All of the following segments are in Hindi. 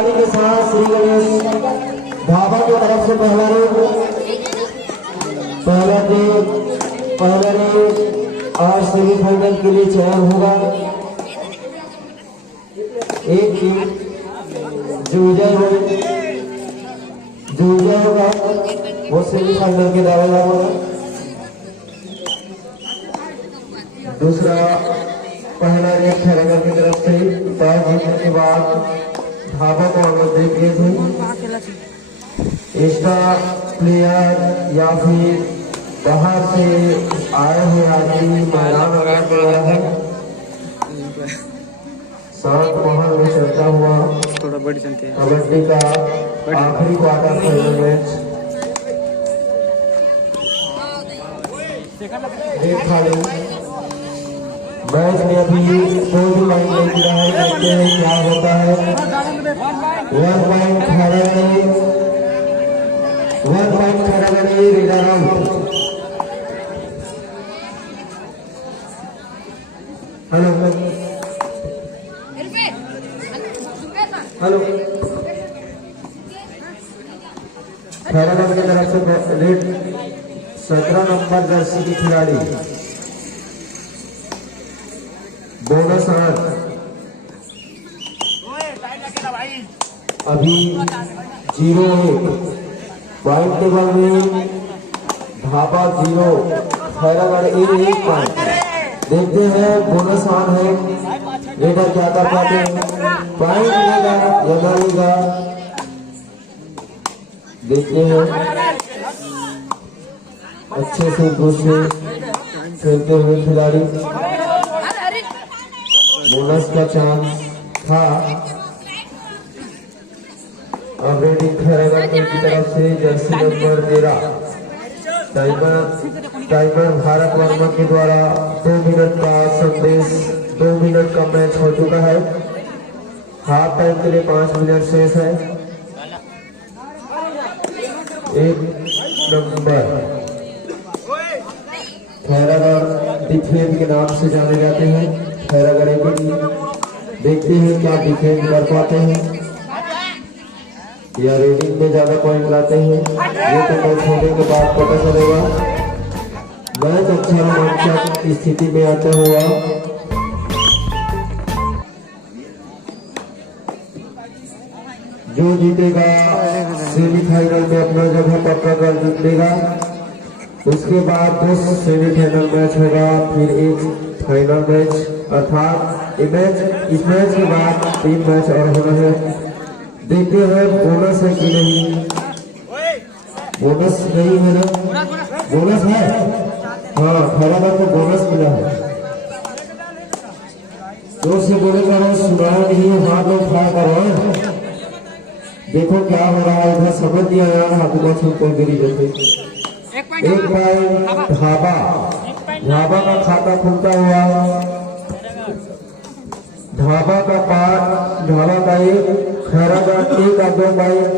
ताली के साथ श्री गणेश ढाबा की तरफ से पहला रेड आज सेमीफाइनल के लिए चयन होगा। एक टीम जो विजय होगा वो सेमीफाइनल के दावेदार होगा। दूसरा पहला रेड खैरागढ़ की तरफ से टॉस जीतने के बाद ढाबा को आमंत्रित किए थे। स्टार प्लेयर या फिर बाहर से आए हुए आदमी मैदान आगाज कर रहा है। शांत माहौल में चलता हुआ कबड्डी का आखिरी क्वार्टर फाइनल मैच मैच में अभी कोई भी लाइन नहीं गिरा है। देखते हैं क्या होता है। 1 point Khairagarh reader out. Hello Khairagarh की तरफ से रेड 17 नंबर जर्सी की खिलाड़ी बोनस 8 अभी 0-1 पॉइंट टेबल में ढाबा 0 खैरागढ़ 1 पॉइंट। देखते हैं बोनस 8 है रेडर क्या कर पाते हैं। पॉइंट लेगा या ना लेगा देखते हैं। अच्छे से दूसरे खेलते हुए खिलाड़ी बोनस का चांस था। अब रेडिंग खैरागढ़ की तरफ से Jersey number 13 timer Bharat Verma के द्वारा 2 मिनट का संदेश 2 मिनट का मैच हो चुका है। हाफ टाइम के लिए 5 मिनट शेष है। 1 नंबर खैरागढ़ डिफेंस के नाम से जाने जाते हैं। खैरागढ़ की देखते हैं क्या डिफेंस कर पाते हैं या रेडिंग में ज्यादा पॉइंट लाते हैं। ये तो मैच होने के बाद पता चलेगा। मैच अच्छा रोमांचक स्थिति में आता हुआ जो जीतेगा सेमीफाइनल में अपना जगह पक्का कर जीतेगा। उसके बाद 2 सेमीफाइनल मैच होगा, फिर एक फाइनल मैच अर्थात इस मैच के बाद 3 मैच और होना है। देखते हैं बोनस है कि नहीं। बोनस नहीं है ना? बोनस है हाँ खैरागढ़ को बोनस मिला है। जोर से बोले करो सुनाया नहीं हाथ में उठा करो। देखो क्या हो रहा है इधर समझ नहीं आया। हाथ में छूट गिरी जैसे 1 पॉइंट ढाबा का खाता खुलता हुआ ढाबा का 1 खैरागढ़ 1 का 2 पॉइंट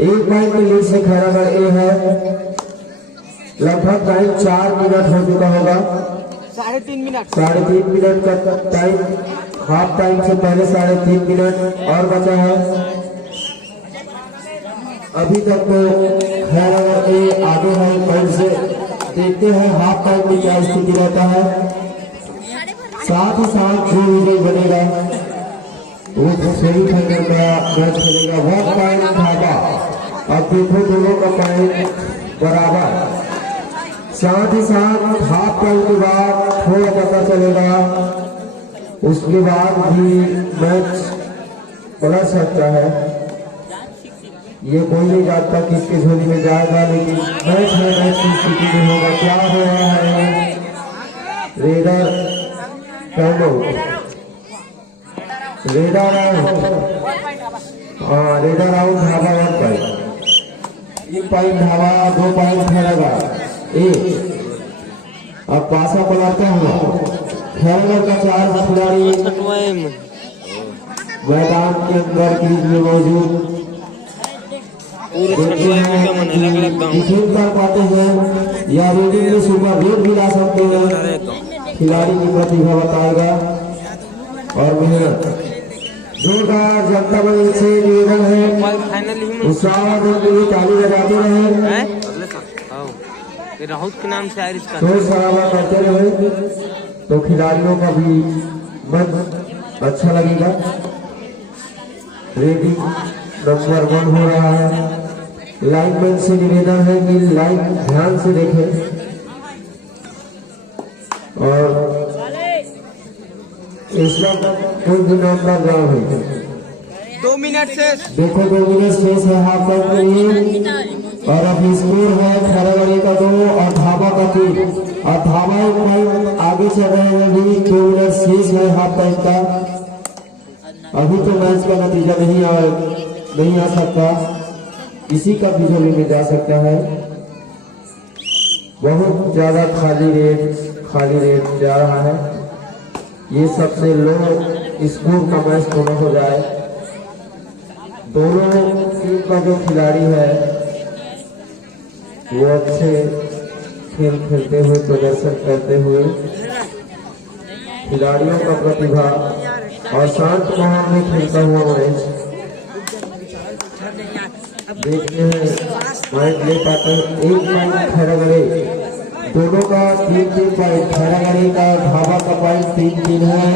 1 पॉइंट के लीड से खैरागढ़ ए है। लगभग टाइम 4 मिनट हो चुका होगा। 3.5 मिनट का टाइम हाफ टाइम से पहले 3.5 मिनट और बचा है। अभी तक तो खैरागढ़ ए आगे है पॉइंट से। देखते हैं हाफ टाइम में क्या स्थिति रहता है। साथ ही साथ जो विजय बनेगा वो सेमीफाइनल का मैच खेलेगा। 1 पॉइंट ढाबा। अब देखो दोनों का पॉइंट बराबर। साथ ही साथ हाफ टाइम के बाद थोड़ा पता चलेगा। उसके बाद भी मैच पलट सकता है। ये कोई नहीं जानता किसके झोली में जाएगा, लेकिन मैच है मैच की स्थिति में होगा। क्या हो रहा है raider raider out Dhaba 1 point 3 point Dhaba 2 point Khairagarh ए। अब पासा पलटता हुआ खैरागढ़ का 4 खिलाड़ी मैदान के अंदर क्रीज में मौजूद कर पाते हैं या रेडिंग में सुपर रेड भी ला सकते हैं। खिलाड़ी की प्रतिभा बताएगा और मेहनत जोरदार जनता मंच से निवेदन है उत्साह के लिए ताली बजाते रहे, राहुल के नाम से शोर शराबा करते रहे तो खिलाड़ियों का भी मन अच्छा लगेगा। रेडिंग नंबर 1 हो रहा है। लाइनमैन से निवेदन है कि लाइन ध्यान से देखें और इसका कुछ दिनों का ग्राम है। 2 मिनट से देखो 2 मिनट शेष है हाफ टाइम के लिए और अभी स्कोर है खैरागढ़ी का 2 और धाबा का 3 और धाबा एक पॉइंट आगे चल रहे हैं। अभी 2 मिनट शेष है हाफ टाइम का। अभी तो मैच का नतीजा नहीं आ सकता, किसी का भी जोड़ी में जा सकता है। बहुत ज्यादा खाली रेट जा रहा है। ये सबसे लो स्कोर का मैच दोनों हो जाए। दोनों टीम का जो खिलाड़ी है वो अच्छे खेल खेलते हुए प्रदर्शन करते हुए खिलाड़ियों का प्रतिभा और शांत माहौल में खेलता हुआ मैच देखते हैं पॉइंट ले पाते हैं। 1 पॉइंट खैरागढ़ी, दोनों का 3-3 पॉइंट। खैरागढ़ी का धाबा का पॉइंट 3-3 है।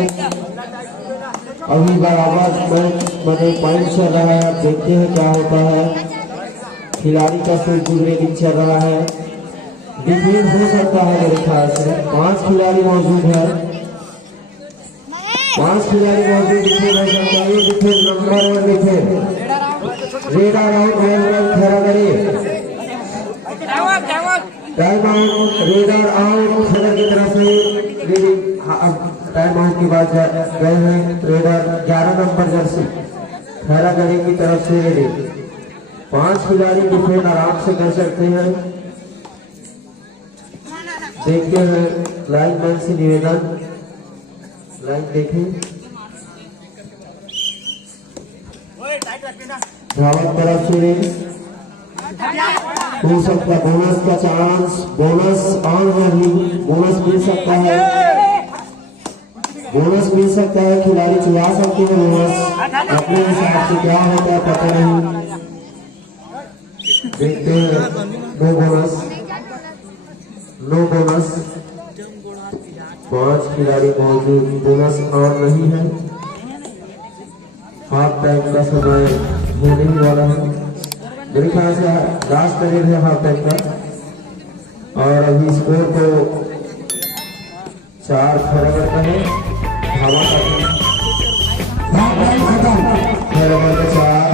अभी बराबर मैच पॉइंट चल रहा है। अब देखते हैं क्या होता है। खिलाड़ी का स्विच रेडिंग चल रहा है। डिफेंस हो सकता है मेरे ख्याल से। 5 खिलाड़ी मौजूद है। 5 खिलाड़ी मौजूद डिफेंस हो सकता है। Defence number 1 defence raider out खैरागढ़ी। टाइम आउट रेडर आउट खैरागढ़ी की तरफ से। टाइम आउट के बाद गए हैं रेडर 11 नंबर जर्सी खैरागढ़ी की तरफ से रेडी। 5 खिलाड़ी डिफेंड आराम से कर सकते हैं। देखते हैं लाइनमैन से निवेदन, लाइन देखें। धावक तरफ से हो सकता बोनस का चांस, बोनस ऑन है भी, बोनस मिल सकता है, बोनस मिल सकता है। खिलाड़ी चुरा सकते हैं बोनस, अपने हिसाब से क्या होता है पता नहीं। देखते हैं नो बोनस 5 खिलाड़ी मौजूद, बोनस ऑन नहीं है। हाफ टाइम का समय होने ही वाला है। मेरे ख्याल से लास्ट पीरियड है हाफ टाइम का और अभी स्कोर को 4 खैरागढ़ का है। धावा का खैरागढ़ का 4